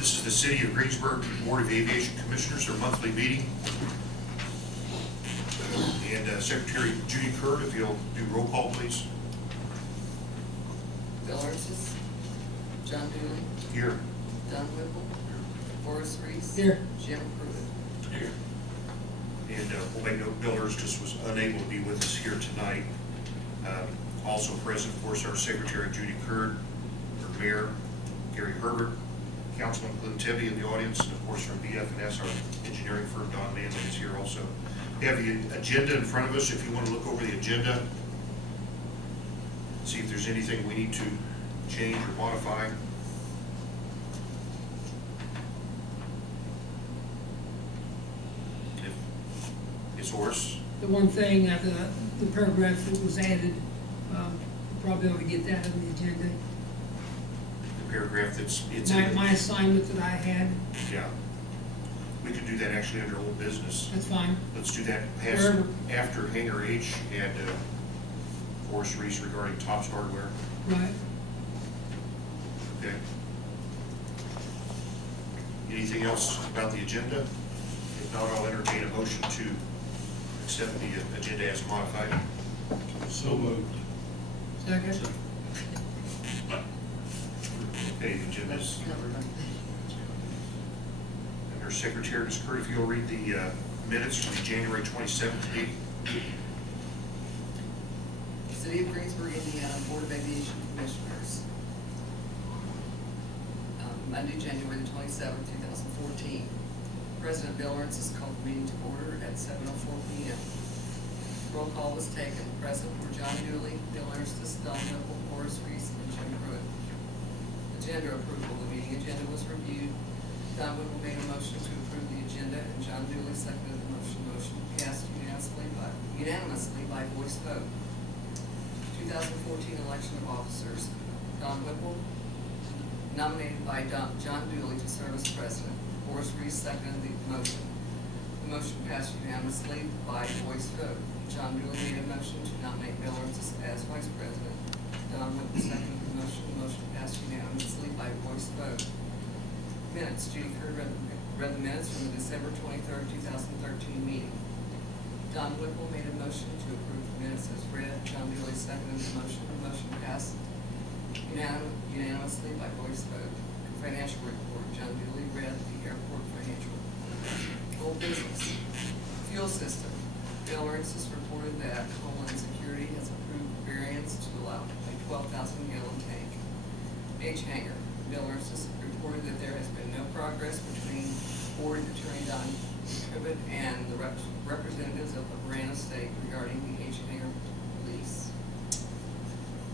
This is the City of Greensburg Board of Aviation Commissioners, their monthly meeting. And Secretary Judy Curd, if you'll do roll call, please. Bill Arces, John Dooley, Here. Don Whipple, Forrest Reese. Here. Jim Pruitt. Here. And we'll make note, Bill Arces was unable to be with us here tonight. Also present, of course, our Secretary Judy Curd, our Mayor Gary Herbert, Councilman Glenn Tebby in the audience, and of course from BF&S, our engineering firm, Don Manley is here also. We have the agenda in front of us. If you want to look over the agenda, see if there's anything we need to change or modify. It's Horace. The one thing, the paragraph that was added, probably ought to get that in the agenda. The paragraph that's, it's in. My assignment that I had, Yeah. We could do that actually under old business. that's fine. Let's do that Wherever. after Hangar H and Forrest Reese regarding Tops Hardware. Right. Okay. Anything else about the agenda? If not, I'll entertain a motion to accept the agenda as modified. So moved. Second? Okay, the agenda is under Secretary Ms. Curd, if you'll read the minutes from the January 27th meeting. City of Greensburg, Indiana, Board of Aviation Commissioners. Monday, January the 27th, 2014. President Bill Arces called the meeting to order at 7:04 p.m. Roll call was taken. Present were John Dooley, Bill Arces, Don Whipple, Forrest Reese, and Jim Pruitt. Agenda approval. The meeting agenda was reviewed. Don Whipple made a motion to approve the agenda, and John Dooley seconded the motion. Motion passed unanimously by voice vote. 2014 election of officers. Don Whipple, nominated by John Dooley to serve as president. Forrest Reese seconded the motion. The motion passed unanimously by voice vote. John Dooley made a motion to nominate Bill Arces as vice president. Don Whipple seconded the motion. The motion passed unanimously by voice vote. Minutes. Judy Curd read the minutes from the December 23rd, 2013 meeting. Don Whipple made a motion to approve the minutes as read. John Dooley seconded the motion. The motion passed unanimously by voice vote. Financial report. John Dooley read the airport financial report. Old business. Fuel system. Bill Arces reported that Homeland Security has approved variance to allow a 12,000-gallon tank. Hangar. Bill Arces reported that there has been no progress between Board Attorney Don Whipple and the representatives of the Marana State regarding the Hangar lease.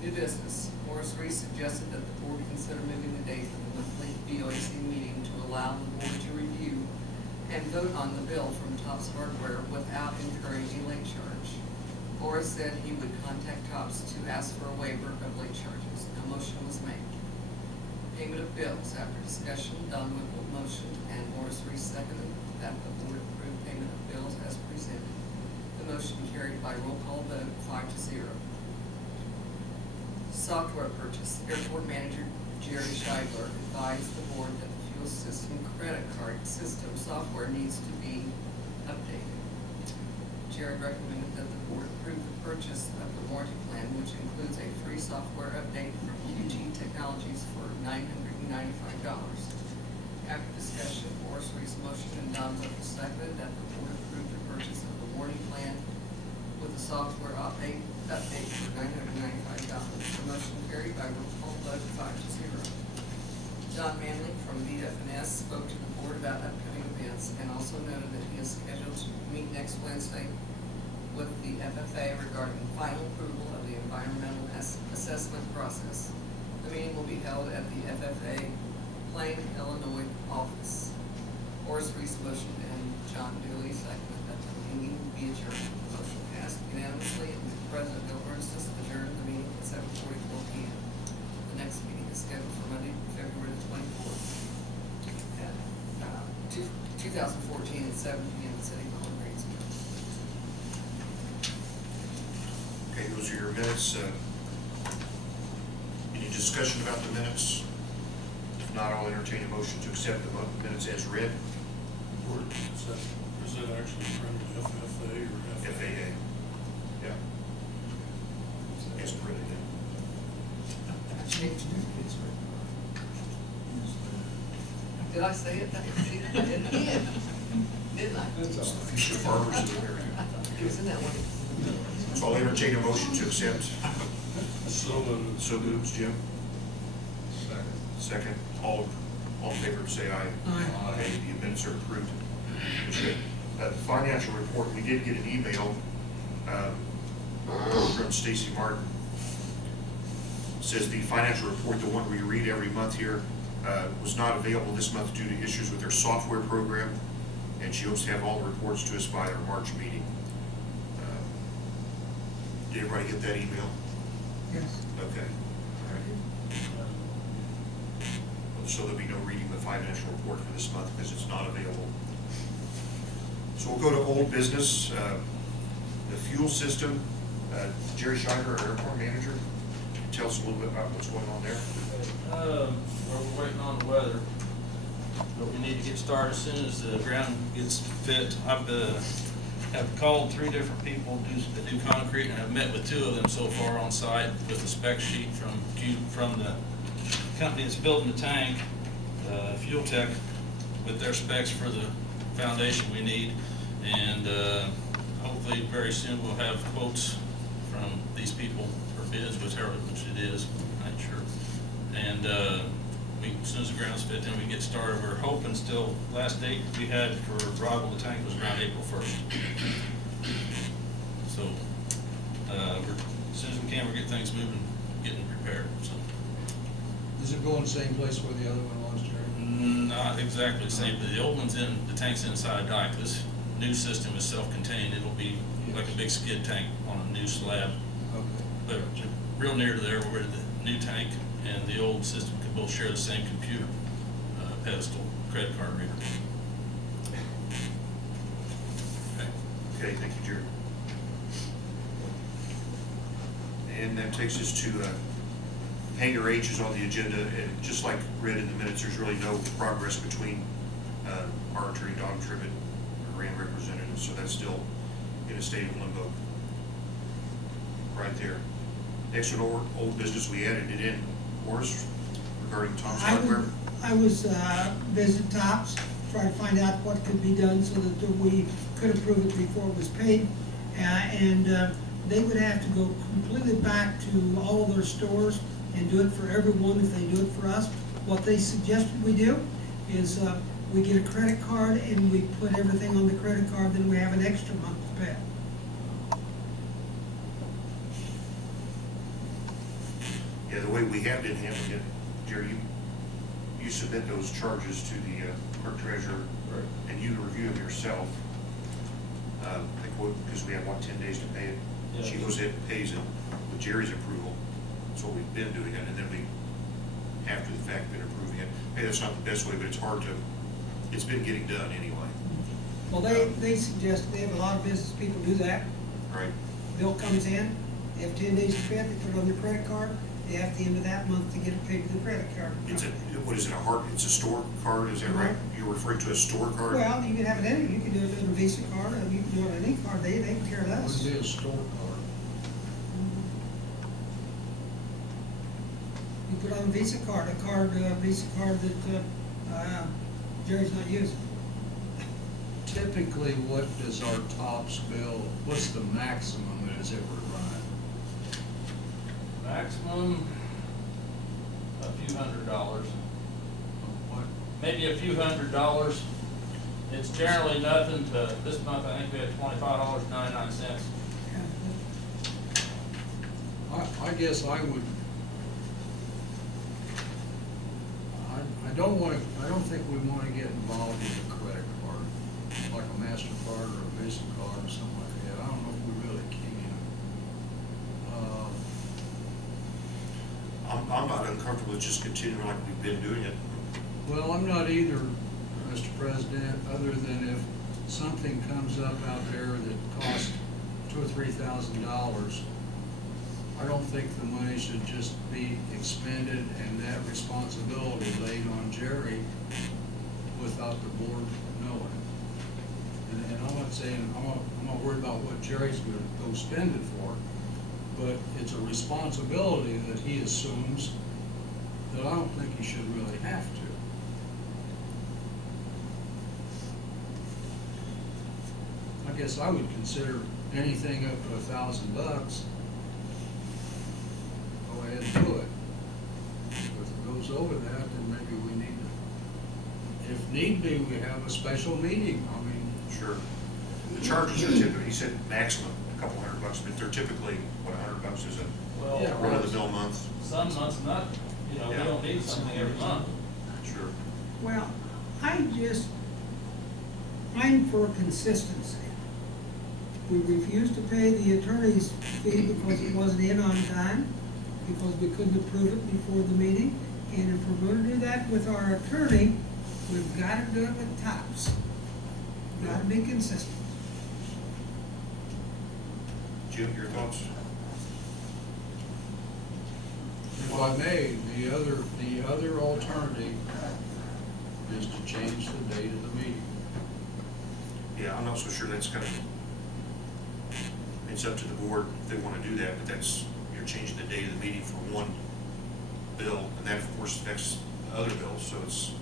New business. Forrest Reese suggested that the board consider moving the date of the monthly VASI meeting to allow the board to review and vote on the bill from Tops Hardware without incurring a late charge. Forrest said he would contact Tops to ask for a waiver of late charges. No motion was made. Payment of bills. After discussion, Don Whipple motioned and Forrest Reese seconded that the board approve payment of bills as presented. The motion carried by roll call vote 5-0. Software purchase. Airport manager Jerry Scheidler advised the board that the fuel system credit card system software needs to be updated. Jerry recommended that the board approve the purchase of the warranty plan, which includes a free software update from QT Technologies for $995. After discussion, Forrest Reese motion and Don Whipple seconded that the board approve the purchase of the warranty plan with the software update for $995. The motion carried by roll call vote 5-0. John Manley from VF&S spoke to the board about upcoming events and also noted that he is scheduled to meet next Wednesday with the FFA regarding the final approval of the environmental assessment process. The meeting will be held at the FFA Plain, Illinois office. Forrest Reese motion and John Dooley seconded that the meeting be adjourned. The motion passed unanimously and President Bill Arces adjourned the meeting at 7:44 p.m. The next meeting is scheduled for Monday, February the 24th at 2014 at 7 p.m. at City Hall in Greensburg. Okay, those are your minutes. Any discussion about the minutes? If not, I'll entertain a motion to accept the minutes as read. Is that actually printed FFA or FAA? FAA. Yeah. It's printed in. Did I say it? See, I did again, didn't I? Future farmers of America. It was in that one. So I'll entertain a motion to accept. So moved. So moves, Jim. Second. All in favor, say aye. Aye. Okay, the minutes are approved. The financial report, we did get an email from Stacy Martin. Says the financial report, the one we read every month here, was not available this month due to issues with their software program, and she hopes to have all the reports to us by our March meeting. Did everybody get that email? Yes. Okay. All right. So there'll be no reading the financial report for this month because it's not available. So we'll go to old business, the fuel system. Jerry Scheiber, our airport manager, can you tell us a little bit about what's going on there? Well, we're waiting on the weather, but we need to get started as soon as the ground gets fit. I've called 3 different people that do concrete, and I've met with 2 of them so far on site with a spec sheet from the company that's building the tank, Fuel Tech, with their specs for the foundation we need. And hopefully very soon we'll have quotes from these people, or bids, which it is, I'm not sure. And as soon as the ground's fit, then we get started. We're hoping still, last date we had for arrival of the tank was around April 1st. So as soon as we can, we're getting things moving, getting prepared, so. Is it going the same place where the other one was, Jerry? Not exactly the same, but the old one's the tank's inside dike. This new system is self-contained. It'll be like a big skid tank on a new slab. Okay. But real near to there where the new tank and the old system can both share the same computer pedestal, credit card reader. Okay. Okay, thank you, Jerry. And that takes us to Hangar H is on the agenda, and just like read in the minutes, there's really no progress between our attorney, Don Tribbett, our RAND representative, so that's still in a state of limbo right there. Next one, old business, we added it in, Morris, regarding Tom's hardware. I was visiting Tops, trying to find out what could be done so that we could approve it before it was paid. And they would have to go completely back to all of their stores and do it for everyone if they do it for us. What they suggested we do is we get a credit card and we put everything on the credit card, then we have an extra month to pay. Yeah, the way we have been handling it, Jerry, you submit those charges to the clerk treasurer, and you review them yourself. Because we have, 10 days to pay it. Yeah. She goes ahead and pays it with Jerry's approval. That's what we've been doing it, and then we, after the fact, been approving it. Hey, that's not the best way, but it's been getting done anyway. Well, they suggest, they have a lot of business people do that. Right? Bill comes in, they have 10 days to pay it, they put it on their credit card, they have the end of that month to get it paid to the credit card. It's it's a store card, is that right? You're referring to a store card? Well, you can have it any, you can do it on a Visa card, or you can do it on any card, they can care less. Wouldn't be a store card. You put on a Visa card, Visa card that Jerry's not using. Typically, what does our Tops bill, what's the maximum that has ever run? Maximum, a few $100s. What? Maybe a few $100s. It's generally nothing to, this month I think we had $25.99. I guess I would, I don't think we want to get involved with a credit card, like a MasterCard or a Visa card or something like that. I don't know if we really can. I'm not uncomfortable with just continuing like we've been doing it. Well, I'm not either, Mr. President, other than if something comes up out there that costs $2,000 or $3,000, I don't think the money should just be expended and that responsibility laid on Jerry without the board knowing. And I'm not saying, I'm not worried about what Jerry's gonna go spend it for, but it's a responsibility that he assumes that I don't think he should really have to. I guess I would consider anything up to $1,000. Go ahead and do it. If it goes over that, then maybe we need to, if need be, we have a special meeting. I mean, Sure. The charges are typically, he said maximum a couple $100, but they're typically, what, $100 is a Well, Yeah, run of the mill month? some months not, we Yeah. don't need something every month. Sure. Well, I'm for consistency. We refused to pay the attorney's fee because it wasn't in on time, because we couldn't approve it before the meeting. And if we're gonna do that with our attorney, we've gotta do it with tops. Gotta be consistent. Jim, your thoughts? if I may, the other alternative is to change the date of the meeting. Yeah, I'm not so sure that's gonna, it's up to the board if they wanna do that, but that's, you're changing the date of the meeting for one bill, and that of course affects other bills, so it's,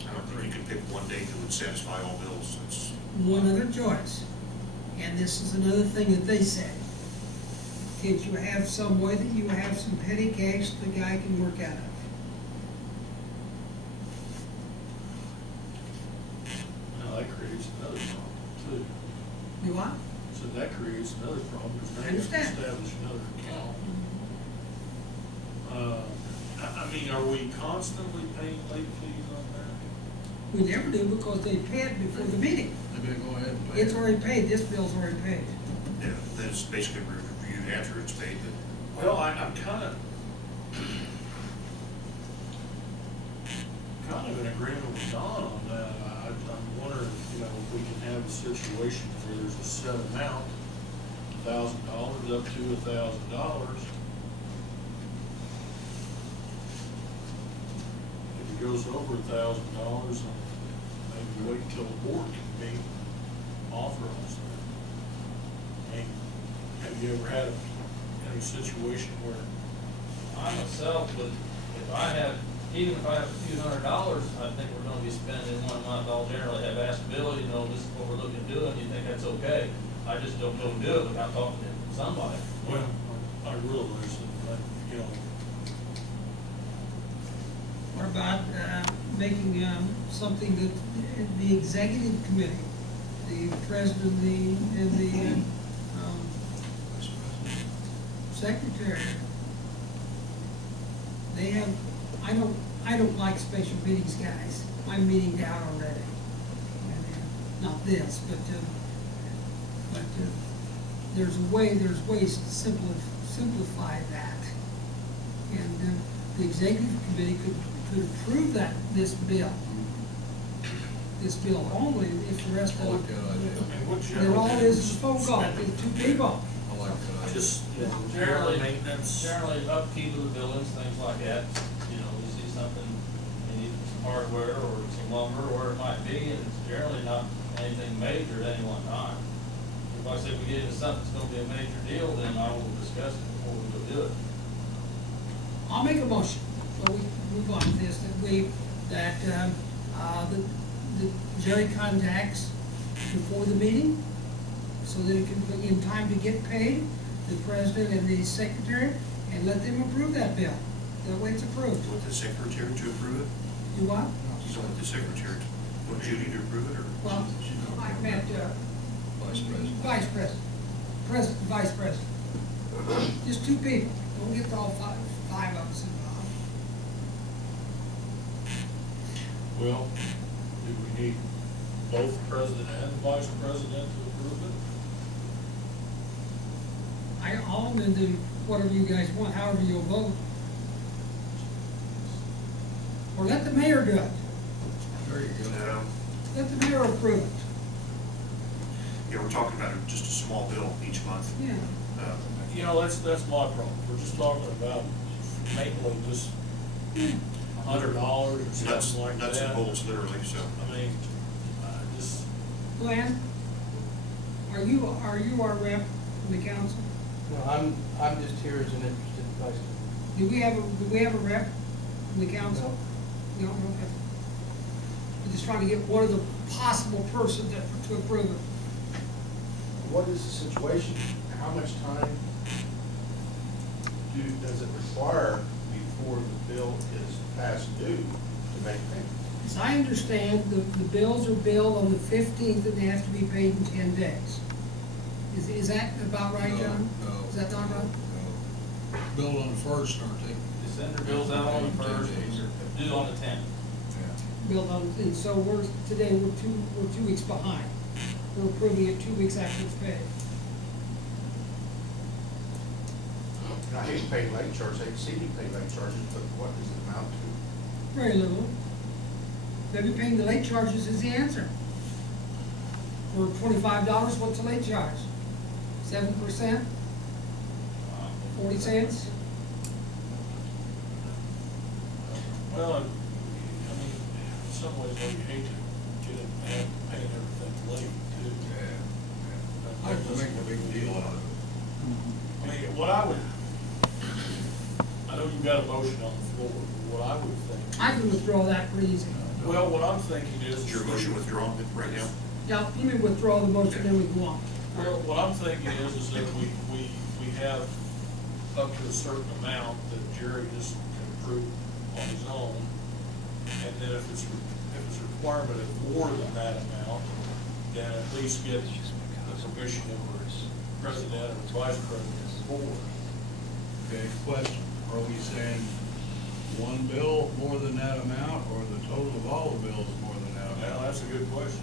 I don't think you can pick one date that would satisfy all bills, it's, One other choice, and this is another thing that they say. Can't you have some way that you have some petty cash the guy can work out of? Now, that creates another problem too. You what? So that creates another problem, because now I you have to understand. establish another account. I mean, are we constantly paying late fees on that? We never do because they pay it before the meeting. Maybe go ahead and pay It's it. already paid, this bill's already paid. yeah, then it's basically reviewed after it's paid, but. Well, I'm kind of in agreement with Don on that. I'm wondering, if we can have a situation where there's a set amount, $1,000 up to $1,000. If it goes over $1,000, maybe wait until the board can be authorized that. I mean, have you ever had any situation where I myself would, even if I have a few $100s, I think we're gonna be spending in 1 month, I'll generally have asked Bill, this is what we're looking to do, and you think that's okay? I just don't go and do it without talking to somebody. Well, I realize that, What about making something that the executive committee, the president and the secretary, they have, I don't like special meetings, guys. My meeting's out already. Not this, but there's ways to simplify that. And the executive committee could approve this bill only if the rest I of like that idea. it, it all is phone call, it's two people. I like that idea. just, Generally, maintenance. generally upkeep of the buildings, things like that, you see something, you need some hardware or some lumber, or it might be, and it's generally not anything major at any one time. If I say we get into something that's gonna be a major deal, then I will discuss it before we go do it. I'll make a motion, so we move on to this, that Jerry contacts before the meeting, so that it can be in time to get paid, the president and the secretary, and let them approve that bill. That way it's approved. You want the secretary to approve it? You what? You want the secretary, want Judy to approve it, or? Well, I meant, Vice President. vice president, vice president. Just two people, don't get all five of us involved. Well, do we need both the president and the vice president to approve it? I'll do whatever you guys want, however you'll vote. Or let the mayor do it. There you go. Let the mayor approve it. Yeah, we're talking about just a small bill each month. Yeah. You know, that's my problem. We're just talking about mainly just $100 or Nuts, something like that. nuts and bolts, literally, so. I mean, just, Glenn, are you our rep in the council? No, I'm just here as an interested customer. Do we have a rep in the council? No, okay. We're just trying to get one of the possible persons to approve it. What is the situation? How much time does it require before the bill is past due to make payment? As I understand, the bills are billed on the 15th and they have to be paid in 10 days. Is that about right, John? No. Is that not right? No. Billed on the first, aren't they? They send their bills out on the first, and they're due on the 10th. Billed on, and so we're 2 weeks behind. We're approving it 2 weeks after it's paid. And I hate to pay late charges, I hate to see you pay late charges, but what does it amount to? Very little. Maybe paying the late charges is the answer. For $25, what's the late charge? 7%? 40 cents? well, I mean, in some ways, you hate to get it and paying everything late too. I like to make a big deal out of it. I mean, what I know you've got a motion on the floor, but what I would think, I can withdraw that pretty easy. well, what I'm thinking is. Is your motion withdrawn right now? Yeah, let me withdraw the motion, then we go on. Well, what I'm thinking is that we have up to a certain amount that Jerry just can approve on his own. And then if it's a requirement of more than that amount, then at least get the permission of the president or vice president of the board. Okay, question, are we saying one bill more than that amount, or the total of all the bills more than that Now, amount? that's a good question.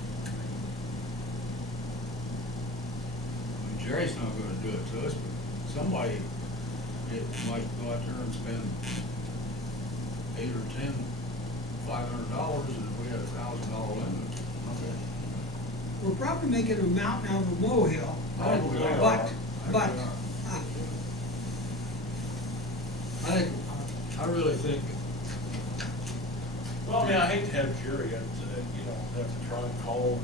I mean, Jerry's not gonna do it to us, but somebody, it might go out there and spend $8 or $10, $500, and if we had $1,000 limit, okay. We're probably making a mountain out of a molehill, Probably are. but, I really think, Well, I mean, I hate to have Jerry, have to try and call,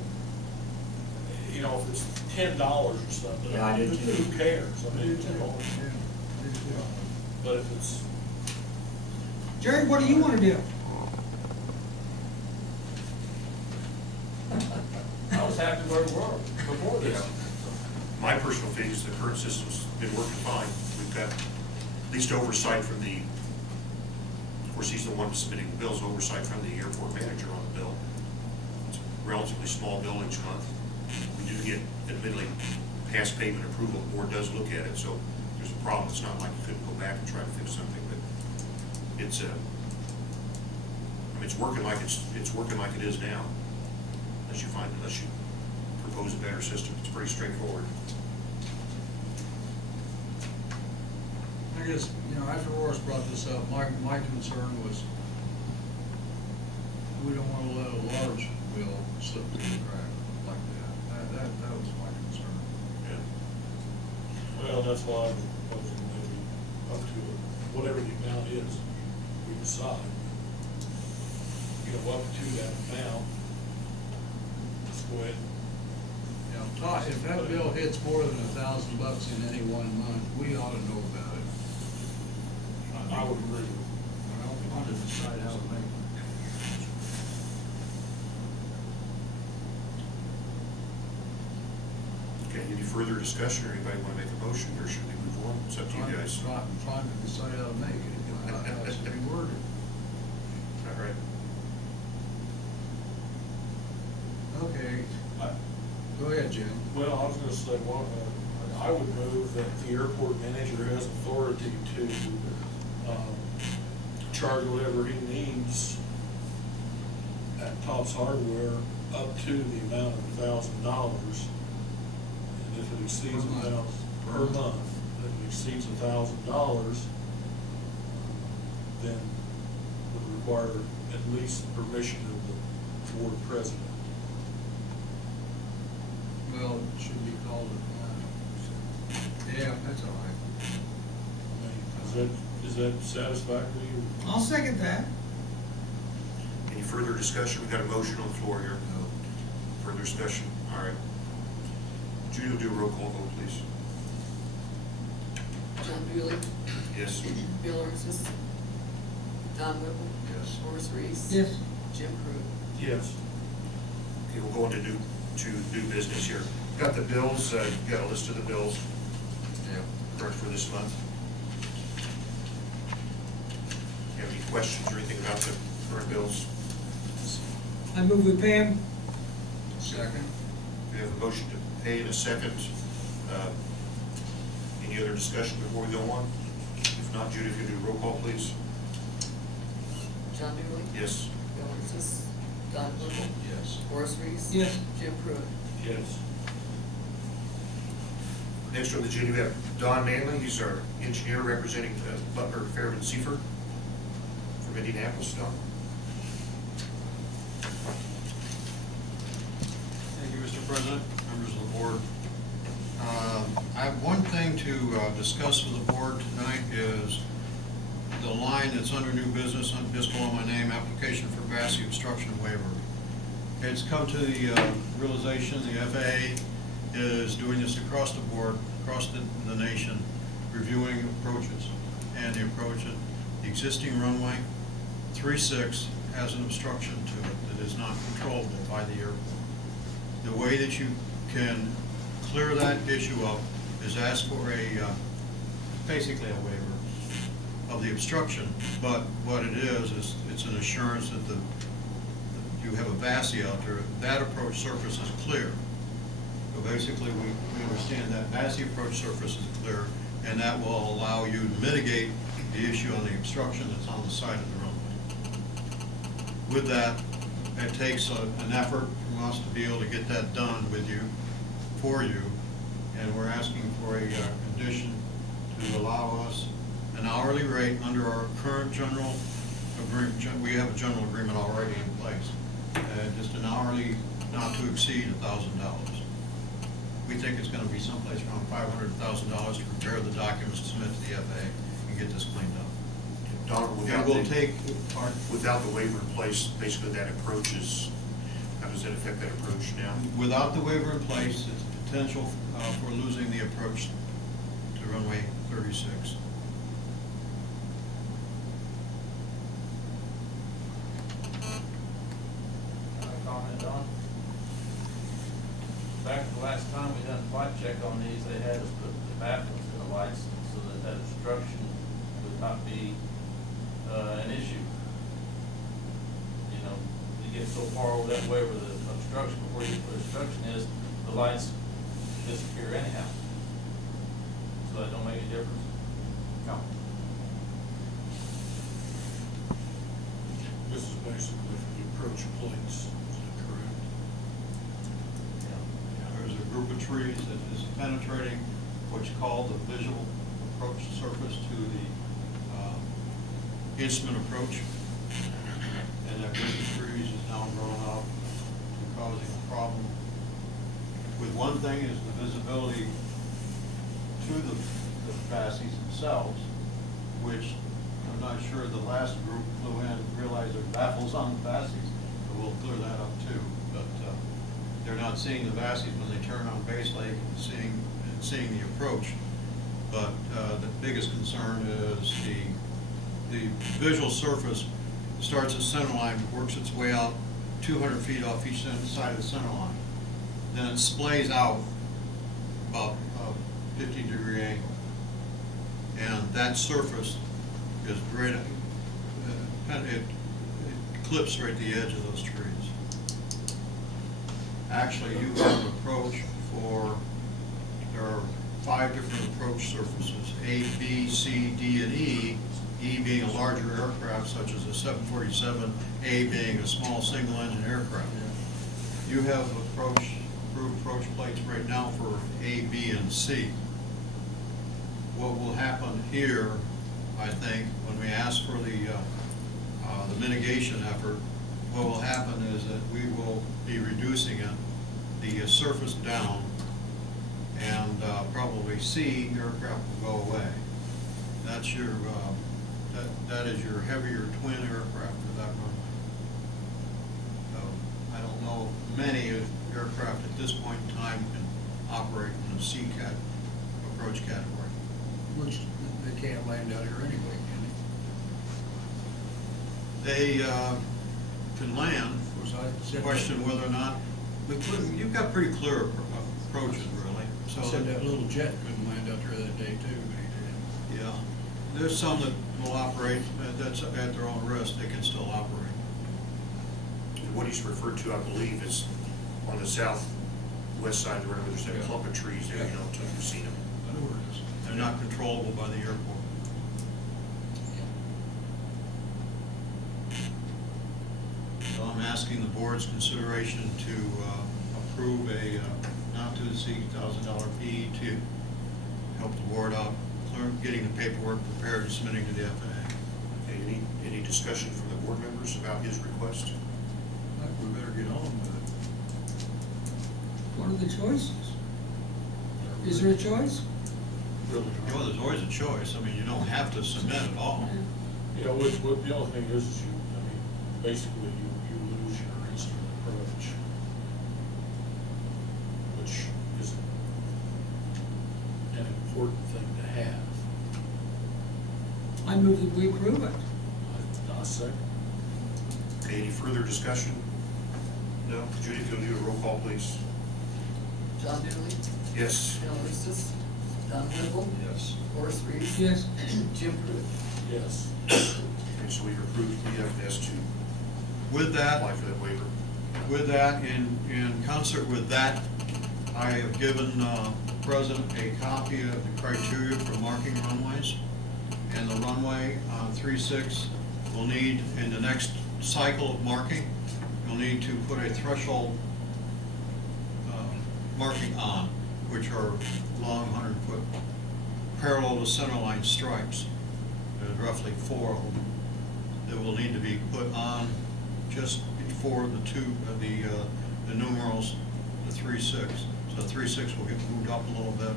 if it's $10 or something. Yeah, I do too. Who cares? I mean, yeah, but if it's, Jerry, what do you wanna do? I was happy where we were before this. My personal feeling is the current system's been working fine. We've got at least oversight from of course, he's the one submitting the bills, oversight from the airport manager on the bill. It's a relatively small bill each month. We do get admittedly past payment approval, the board does look at it, so if there's a problem. It's not like you couldn't go back and try to fix something, but it's, it's working like it's working like it is now. Unless you propose a better system, it's pretty straightforward. I guess, after Royce brought this up, my concern was, we don't wanna let a large bill slip through the crack like that. That was my concern. Yeah. well, that's why I'm proposing maybe up to whatever the amount is, we decide. Up to that amount, let's go ahead. Todd, if that bill hits more than $1,000 in any one month, we ought to know about it. I would agree. I don't want to decide how to make it. Okay, any further discussion, or anybody want to make a motion, or should we move on? It's up to you guys. I'm trying to decide how to make it, how it's to be worded. All right. Okay, I- go ahead, Jim. Well, I was gonna say, I would move that the airport manager has authority to, charge whatever he needs at Tops Hardware up to the amount of $1,000. And if it exceeds per month, if it exceeds $1,000, then would require at least permission of the board president. Well, it should be called a Yeah, that's all right. I mean, is that satisfactory? I'll second that. Any further discussion? We've got a motion on the floor here. No. Further discussion? All right. Judy will do a roll call vote, please. John Dooley, Yes. Bill Arnsis, Don Whipple. Yes. Horace Reese. Yes. Jim Pruitt. Yes. Okay, we'll go into new business here. Got the bills, got a list of the bills, Yeah. correct, for this month. Have any questions or anything about the current bills? I move with Pam. Second? We have a motion to pay in a second. Any other discussion before we go on? If not, Judy, if you do a roll call, please. John Dooley. Yes. Bill Arnsis, Don Whipple. Yes. Horace Reese. Yes. Jim Pruitt. Yes. Next on the agenda, we have Don Manley. He's our engineer representing Butler, Fairman, Seaford from Indianapolis. Don? Thank you, Mr. President, members of the board. I have one thing to discuss with the board tonight is the line that's under new business, just below my name, application for VASI obstruction waiver. It's come to the realization the FAA is doing this across the board, across the nation, reviewing approaches. And the approach, the existing runway, 3-6, has an obstruction to it that is not controllable by the airport. The way that you can clear that issue up is ask for basically a waiver of the obstruction, but what it is it's an assurance that you have a VASI out there, that approach surface is clear. So basically, we understand that VASI approach surface is clear, and that will allow you to mitigate the issue on the obstruction that's on the side of the runway. With that, it takes an effort from us to be able to get that done with you, for you, and we're asking for a condition to allow us an hourly rate under our current general agreement. We have a general agreement already in place, just an hourly not to exceed $1,000. We think it's gonna be someplace around $500,000 to prepare the documents to submit to the FAA and get this cleaned up. Don, And without we'll the, take, without the waiver in place, basically that approach is, how does that affect that approach now? without the waiver in place, it's potential for losing the approach to runway 36. Can I comment on? Back the last time we done a flight check on these, they had us put the baffles in the lights so that that obstruction would not be, an issue. You know, you get so far over that way where the obstruction, before you put obstruction is, the lights disappear anyhow. So that don't make a difference? No. This is basically for the approach plates, is that correct? There's a group of trees that is penetrating what's called the visual approach surface to the instrument approach. And that group of trees is now grown up and causing a problem. With one thing is the visibility to the VASIs themselves, which I'm not sure the last group flew in and realized there are baffles on the VASIs, but we'll clear that up too. But they're not seeing the VASIs when they turn on Base Lake and seeing the approach. But the biggest concern is the visual surface starts at center line, works its way out 200 feet off each side of the center line. Then it splays out about a 50-degree angle. And that surface is right, it clips right at the edge of those trees. Actually, you have an approach there are 5 different approach surfaces, A, B, C, D, and E. E being a larger aircraft such as a 747, A being a small single-engine aircraft. You have approved approach plates right now for A, B, and C. What will happen here, I think, when we ask for the mitigation effort, what will happen is that we will be reducing it, the surface down, and probably C, aircraft will go away. That's your, that is your heavier twin aircraft for that runway. So I don't know if many aircraft at this point in time can operate in a C approach category. Which they can't land out here anyway, can They can land. they? Was I said Question that- whether or not, you've got pretty clear approaches, really. I said that little jet couldn't land out there that day too, but he did. Yeah, there's some that will operate, that's at their own risk, they can still operate. What he's referred to, I believe, is on the southwest side of the river, there's that Yeah. clump of trees there, you know, until you've seen them. I know where it is. They're not controllable by the airport. So I'm asking the board's consideration to approve a not to exceed $1,000 fee to help the board out, getting the paperwork prepared and submitting to the FAA. Okay, any discussion from the board members about his request? I think we better get on with it. What are the choices? Is there a choice? Really. Well, there's always a choice, I mean, you don't have to submit at all. You know, what the only thing is you, I mean, basically you lose your instrument approach, which is an important thing to have. I move that we approve it. I second. Okay, any further discussion? No? Judy, if you'll do a roll call, please. John Dooley, Yes. Bill Lucis, Don Whipple, Yes. Horace Reese. Yes. Jim Pruitt. Yes. Okay, so we've approved EFS to With that, apply for that waiver. With that, in concert with that, I have given the President a copy of the criteria for marking runways. And the runway on 3-6 will need, in the next cycle of marking, you'll need to put a threshold marking on, which are long 100-foot parallel to centerline stripes. There's roughly 4 of them that will need to be put on just before the numerals, the 3-6. So 3-6 will get moved up a little bit.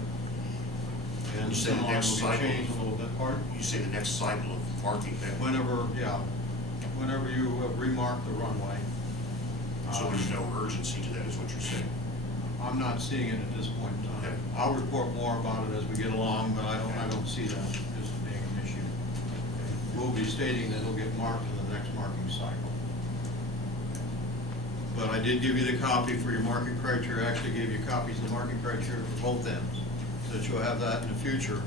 And You say the centerline next will cycle. be changed a little bit. Pardon? You say the next cycle of marking that. Whenever you remark the runway. So there's no urgency to that, is what you're saying? I'm not seeing it at this point in Okay. time. I'll report more about it as we get along, but I don't see that as being an issue. We'll be stating that it'll get marked in the next marking cycle. But I did give you the copy for your marking criteria, I actually gave you copies of the marking criteria for both ends, so that you'll have that in the future,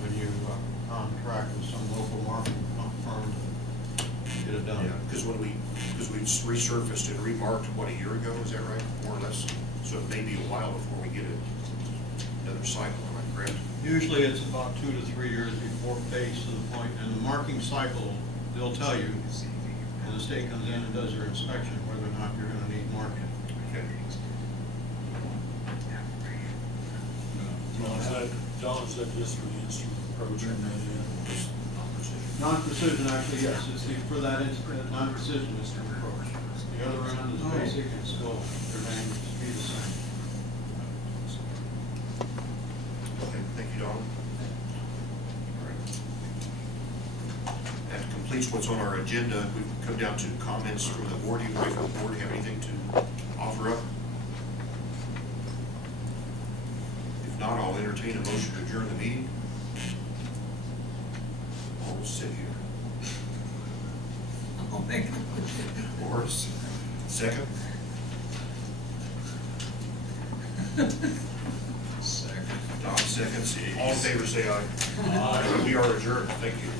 when you contract with some local marking firm to get it done. Yeah, because we resurfaced and remarked, what, a year ago, is that right, more or less? So it may be a while before we get another cycle, am I correct? Usually it's about 2 to 3 years before phase to the point, and the marking cycle, they'll tell you, and the state comes in and does their inspection, whether or not you're gonna need marking. Okay. Don said just for the instrument approach and then Non-precision, actually, yes, it's for that non-precision instrument approach. The other end is basic and still remain to be the same. Okay, thank you, Don. All right. That completes what's on our agenda. We've come down to comments from the board. Anybody from the board have anything to offer up? If not, I'll entertain a motion to adjourn the meeting. We'll sit here. I'll make it. Horace, second? Second. Don seconds. All in favor, say aye. Aye. We are adjourned. Thank you.